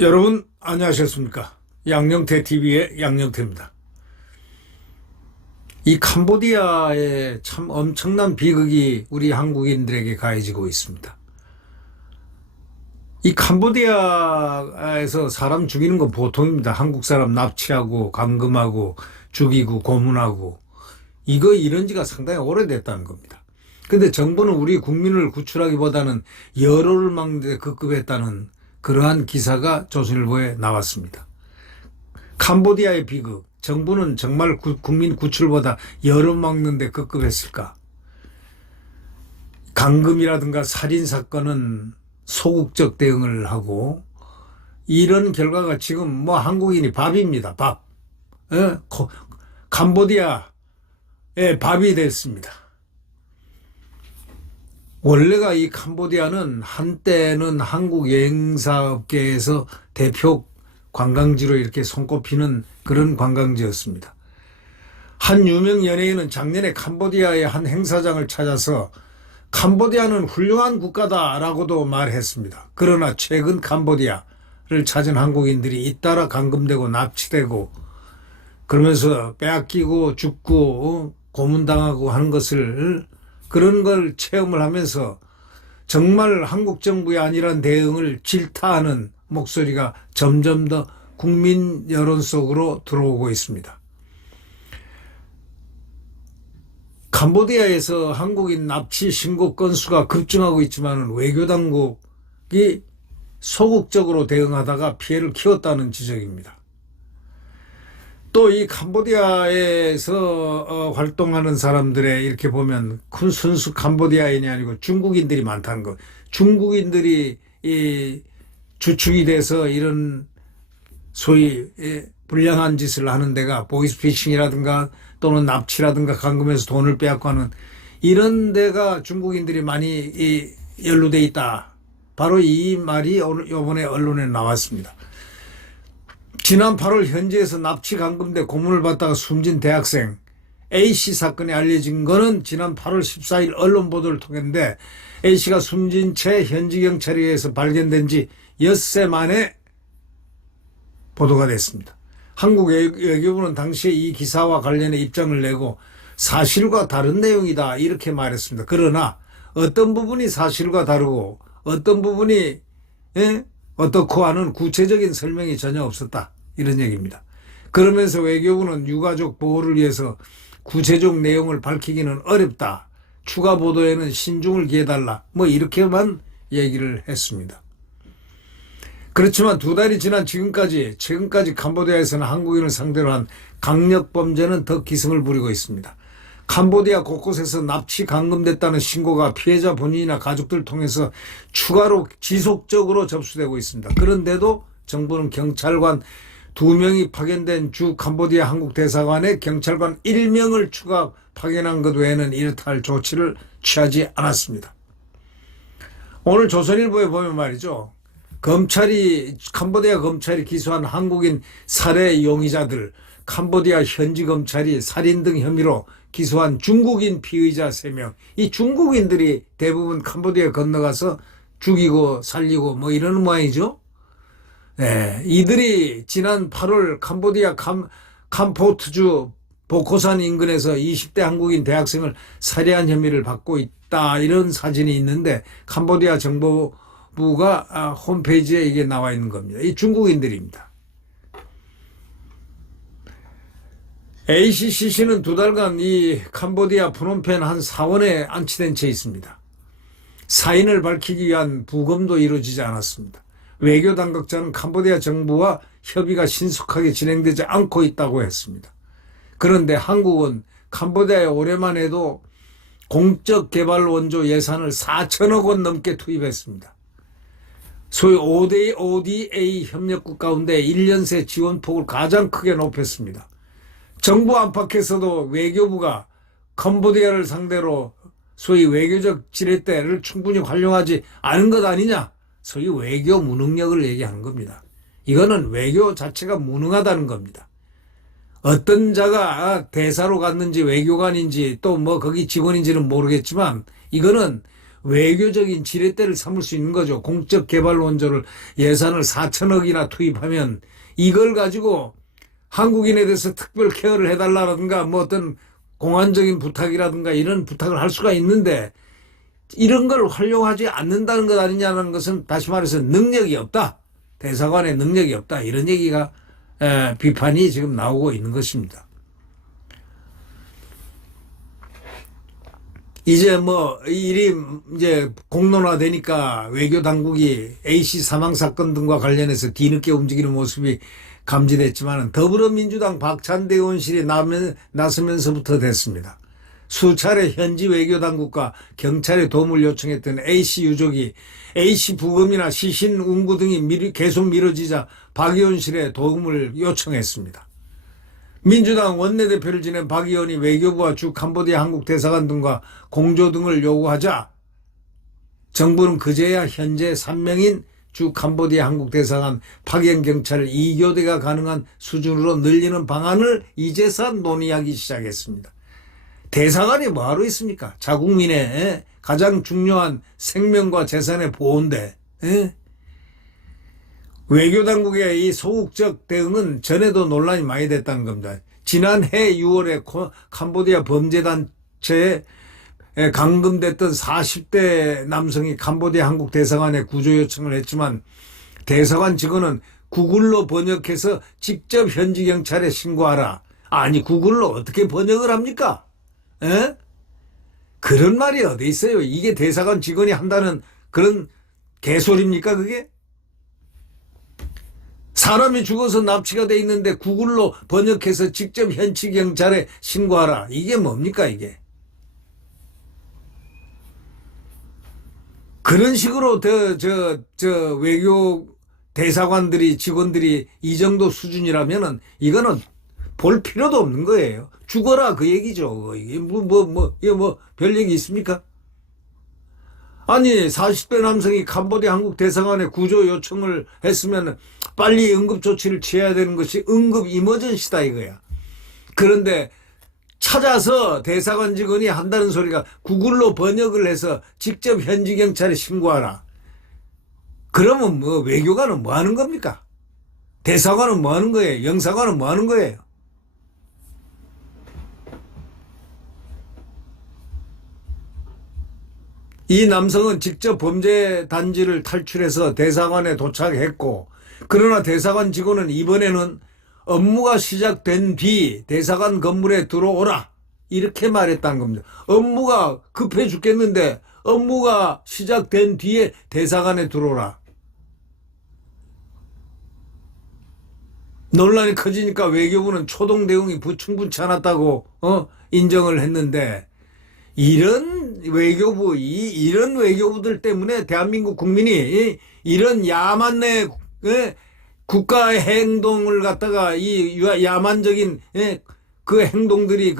여러분 안녕하셨습니까? 양영태 TV의 양영태입니다. 이 캄보디아에 참 엄청난 비극이 우리 한국인들에게 가해지고 있습니다. 이 캄보디아에서 사람 죽이는 건 보통입니다. 한국 사람 납치하고 감금하고 죽이고 고문하고 이런 지가 상당히 오래됐다는 겁니다. 근데 정부는 우리 국민을 구출하기보다는 여론을 막는 데 급급했다는 그러한 기사가 조선일보에 나왔습니다. 캄보디아의 비극, 정부는 정말 국민 구출보다 여론 막는 데 급급했을까? 감금이라든가 살인사건은 소극적 대응을 하고 이런 결과가 지금 뭐 한국인이 밥입니다. 밥. 캄보디아의 밥이 됐습니다. 원래가 이 캄보디아는 한때는 한국 여행사업계에서 대표 관광지로 이렇게 손꼽히는 그런 관광지였습니다. 한 유명 연예인은 작년에 캄보디아의 한 행사장을 찾아서 캄보디아는 훌륭한 국가다라고도 말했습니다. 그러나 최근 캄보디아를 찾은 한국인들이 잇따라 감금되고 납치되고 그러면서 빼앗기고 죽고 고문당하고 하는 것을 그런 걸 체험을 하면서 정말 한국 정부의 아니란 대응을 질타하는 목소리가 점점 더 국민 여론 속으로 들어오고 있습니다. 캄보디아에서 한국인 납치 신고 건수가 급증하고 있지만 외교당국이 소극적으로 대응하다가 피해를 키웠다는 지적입니다. 또 이 캄보디아에서 활동하는 사람들의 이렇게 보면 순수 캄보디아인이 아니고 중국인들이 많다는 것. 중국인들이 이 주축이 돼서 이런 소위 불량한 짓을 하는 데가 보이스피싱이라든가 또는 납치라든가 감금해서 돈을 빼앗고 하는 이런 데가 중국인들이 많이 연루돼 있다. 바로 이 말이 이번에 언론에 나왔습니다. 지난 8월 현지에서 납치 감금돼 고문을 받다가 숨진 대학생 A씨 사건이 알려진 것은 지난 8월 14일 언론 보도를 통했는데 A씨가 숨진 채 현지 경찰에 의해서 발견된 지 엿새 만에 보도가 됐습니다. 한국 외교부는 당시에 이 기사와 관련해 입장을 내고 사실과 다른 내용이다 이렇게 말했습니다. 그러나 어떤 부분이 사실과 다르고 어떤 부분이 어떻고 하는 구체적인 설명이 전혀 없었다 이런 얘기입니다. 그러면서 외교부는 유가족 보호를 위해서 구체적 내용을 밝히기는 어렵다. 추가 보도에는 신중을 기해달라. 뭐 이렇게만 얘기를 했습니다. 그렇지만 두 달이 지난 최근까지 캄보디아에서는 한국인을 상대로 한 강력범죄는 더 기승을 부리고 있습니다. 캄보디아 곳곳에서 납치 감금됐다는 신고가 피해자 본인이나 가족들을 통해서 추가로 지속적으로 접수되고 있습니다. 그런데도 정부는 경찰관 2명이 파견된 주 캄보디아 한국 대사관에 경찰관 1명을 추가 파견한 것 외에는 이렇다 할 조치를 취하지 않았습니다. 오늘 조선일보에 보면 말이죠. 캄보디아 검찰이 기소한 한국인 살해 용의자들, 캄보디아 현지 검찰이 살인 등 혐의로 기소한 중국인 피의자 3명. 이 중국인들이 대부분 캄보디아 건너가서 죽이고 살리고 뭐 이러는 모양이죠. 네, 이들이 지난 8월 캄보디아 캄포트주 보코산 인근에서 20대 한국인 대학생을 살해한 혐의를 받고 있다. 이런 사진이 있는데 캄보디아 정보부가 홈페이지에 이게 나와 있는 겁니다. 이 중국인들입니다. ACCC는 2달간 이 캄보디아 프놈펜 한 사원에 안치된 채 있습니다. 사인을 밝히기 위한 부검도 이루어지지 않았습니다. 외교 당국자는 캄보디아 정부와 협의가 신속하게 진행되지 않고 있다고 했습니다. 그런데 한국은 캄보디아에 올해만 해도 공적 개발 원조 예산을 4천억 원 넘게 투입했습니다. 소위 ODA 협력국 가운데 1년 새 지원폭을 가장 크게 높였습니다. 정부 안팎에서도 외교부가 캄보디아를 상대로 소위 외교적 지렛대를 충분히 활용하지 않은 것 아니냐. 소위 외교 무능력을 얘기하는 겁니다. 이거는 외교 자체가 무능하다는 겁니다. 어떤 자가 대사로 갔는지 외교관인지 또 뭐 거기 직원인지는 모르겠지만 이거는 외교적인 지렛대를 삼을 수 있는 거죠. 공적 개발 원조를 예산을 4천억이나 투입하면 이걸 가지고 한국인에 대해서 특별 케어를 해달라든가 뭐 어떤 공안적인 부탁이라든가 이런 부탁을 할 수가 있는데 이런 걸 활용하지 않는다는 것 아니냐는 것은 다시 말해서 능력이 없다. 대사관의 능력이 없다. 이런 얘기가 비판이 지금 나오고 있는 것입니다. 이제 뭐 이 일이 이제 공론화되니까 외교 당국이 A씨 사망 사건 등과 관련해서 뒤늦게 움직이는 모습이 감지됐지만 더불어민주당 박찬대 의원실이 나서면서부터 됐습니다. 수차례 현지 외교 당국과 경찰에 도움을 요청했던 A씨 유족이 A씨 부검이나 시신 운구 등이 계속 미뤄지자 박 의원실에 도움을 요청했습니다. 민주당 원내대표를 지낸 박 의원이 외교부와 주 캄보디아 한국 대사관 등과 공조 등을 요구하자 정부는 그제야 현재 3명인 주 캄보디아 한국 대사관 파견 경찰을 2교대가 가능한 수준으로 늘리는 방안을 이제서 논의하기 시작했습니다. 대사관이 뭐하러 있습니까? 자국민의 가장 중요한 생명과 재산의 보호인데 외교당국의 이 소극적 대응은 전에도 논란이 많이 됐다는 겁니다. 지난해 6월에 캄보디아 범죄단체에 감금됐던 40대 남성이 캄보디아 한국 대사관에 구조 요청을 했지만 대사관 직원은 구글로 번역해서 직접 현지 경찰에 신고하라. 아니 구글로 어떻게 번역을 합니까? 그런 말이 어디 있어요. 이게 대사관 직원이 한다는 그런 개소리입니까 그게? 사람이 죽어서 납치가 돼 있는데 구글로 번역해서 직접 현지 경찰에 신고하라. 이게 뭡니까 이게? 그런 식으로 외교 대사관들이 직원들이 이 정도 수준이라면은 이거는 볼 필요도 없는 거예요. 죽어라 그 얘기죠. 이게 별 얘기 있습니까? 아니 40대 남성이 캄보디아 한국 대사관에 구조 요청을 했으면 빨리 응급조치를 취해야 되는 것이 응급 이머전시다 이거야. 그런데 찾아서 대사관 직원이 한다는 소리가 구글로 번역을 해서 직접 현지 경찰에 신고하라. 그러면 뭐 외교관은 뭐 하는 겁니까? 대사관은 뭐 하는 거예요? 영사관은 뭐 하는 거예요? 이 남성은 직접 범죄 단지를 탈출해서 대사관에 도착했고 그러나 대사관 직원은 이번에는 업무가 시작된 뒤 대사관 건물에 들어오라 이렇게 말했다는 겁니다. 업무가 급해 죽겠는데 업무가 시작된 뒤에 대사관에 들어오라. 논란이 커지니까 외교부는 초동 대응이 충분치 않았다고 인정을 했는데 이런 외교부들 때문에 대한민국 국민이 이런 야만의 국가의 행동을 갖다가 이 야만적인 그 행동들이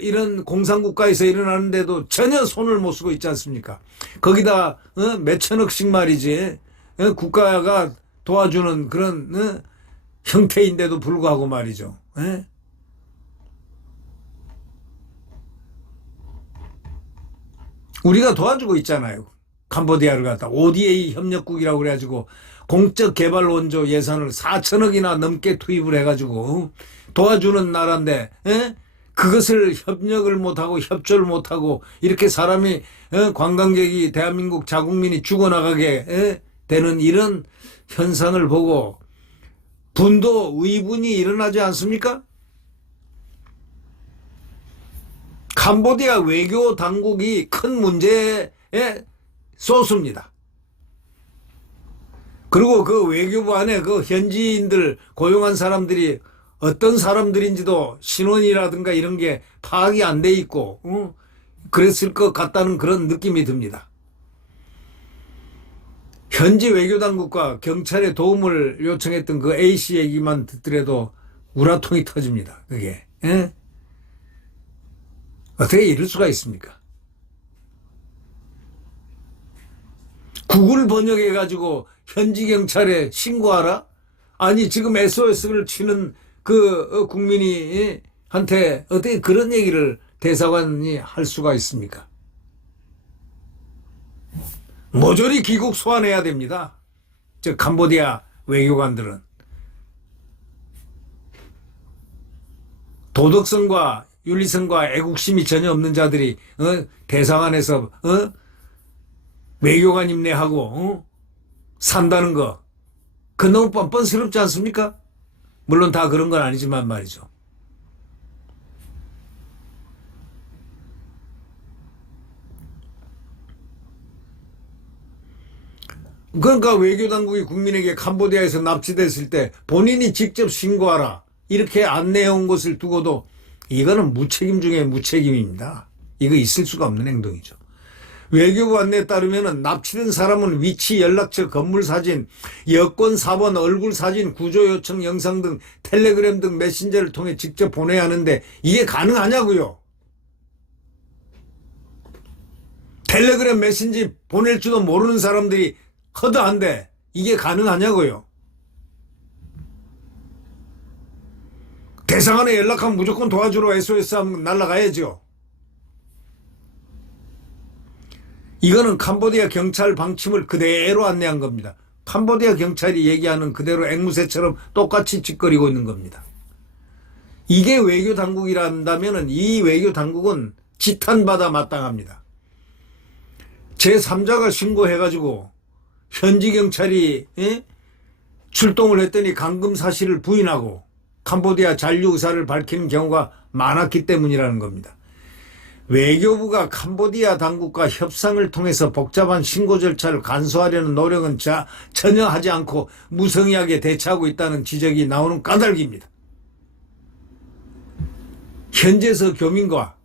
이런 공산국가에서 일어나는데도 전혀 손을 못 쓰고 있지 않습니까? 거기다 몇천억씩 말이지 국가가 도와주는 그런 형태인데도 불구하고 말이죠. 우리가 도와주고 있잖아요. 캄보디아를 갖다 ODA 협력국이라고 그래가지고 공적 개발 원조 예산을 4천억이나 넘게 투입을 해가지고 도와주는 나라인데 그것을 협력을 못하고 협조를 못하고 이렇게 사람이 관광객이 대한민국 자국민이 죽어나가게 되는 이런 현상을 보고 분도 의분이 일어나지 않습니까? 캄보디아 외교 당국이 큰 문제에 쏟습니다. 그리고 그 외교부 안에 그 현지인들 고용한 사람들이 어떤 사람들인지도 신원이라든가 이런 게 파악이 안 돼 있고 그랬을 것 같다는 그런 느낌이 듭니다. 현지 외교당국과 경찰의 도움을 요청했던 그 A씨 얘기만 듣더라도 우라통이 터집니다. 그게. 어떻게 이럴 수가 있습니까? 구글 번역해가지고 현지 경찰에 신고하라? 아니 지금 SOS를 치는 국민이 한테 어떻게 그런 얘기를 대사관이 할 수가 있습니까? 모조리 귀국 소환해야 됩니다. 저 캄보디아 외교관들은 도덕성과 윤리성과 애국심이 전혀 없는 자들이 대사관에서 외교관 임내하고 산다는 거, 그 너무 뻔뻔스럽지 않습니까? 물론 다 그런 건 아니지만 말이죠. 그러니까 외교당국이 국민에게 캄보디아에서 납치됐을 때 본인이 직접 신고하라 이렇게 안내해온 것을 두고도 이거는 무책임 중에 무책임입니다. 이거 있을 수가 없는 행동이죠. 외교부 안내에 따르면 납치된 사람은 위치, 연락처, 건물 사진, 여권 4번, 얼굴 사진, 구조 요청 영상 등 텔레그램 등 메신저를 통해 직접 보내야 하는데 이게 가능하냐고요. 텔레그램 메신저 보낼 줄도 모르는 사람들이 허다한데 이게 가능하냐고요. 대사관에 연락하면 무조건 도와주러 SOS 하면 날아가야죠. 이거는 캄보디아 경찰 방침을 그대로 안내한 겁니다. 캄보디아 경찰이 얘기하는 그대로 앵무새처럼 똑같이 짓거리고 있는 겁니다. 이게 외교 당국이라 한다면 이 외교 당국은 지탄받아 마땅합니다. 제3자가 신고해가지고 현지 경찰이 출동을 했더니 감금 사실을 부인하고 캄보디아 잔류 의사를 밝히는 경우가 많았기 때문이라는 겁니다. 외교부가 캄보디아 당국과 협상을 통해서 복잡한 신고 절차를 간소화하려는 노력은 전혀 하지 않고 무성의하게 대처하고 있다는 지적이 나오는 까닭입니다. 현재서 교민과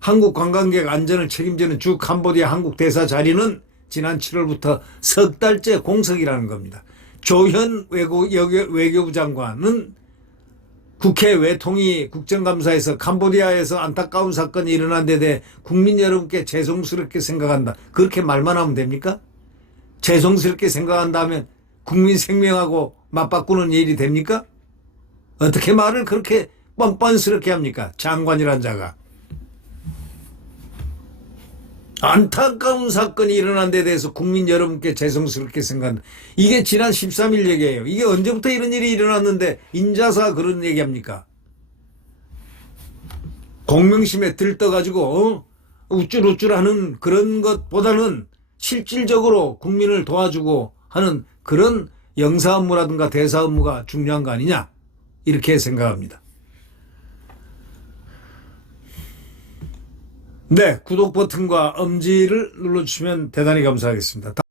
한국 관광객 안전을 책임지는 주 캄보디아 한국 대사 자리는 지난 7월부터 석 달째 공석이라는 겁니다. 조현 외교부 장관은 국회 외통위 국정감사에서 캄보디아에서 안타까운 사건이 일어난 데 대해 국민 여러분께 죄송스럽게 생각한다. 그렇게 말만 하면 됩니까? 죄송스럽게 생각한다면 국민 생명하고 맞바꾸는 일이 됩니까? 어떻게 말을 그렇게 뻔뻔스럽게 합니까? 장관이란 자가. 안타까운 사건이 일어난 데 대해서 국민 여러분께 죄송스럽게 생각한다. 이게 지난 13일 얘기예요. 이게 언제부터 이런 일이 일어났는데 인자사 그런 얘기합니까? 공명심에 들떠가지고 우쭐우쭐하는 그런 것보다는 실질적으로 국민을 도와주고 하는 그런 영사 업무라든가 대사 업무가 중요한 거 아니냐 이렇게 생각합니다. 네, 구독 버튼과 엄지를 눌러주시면 대단히 감사하겠습니다.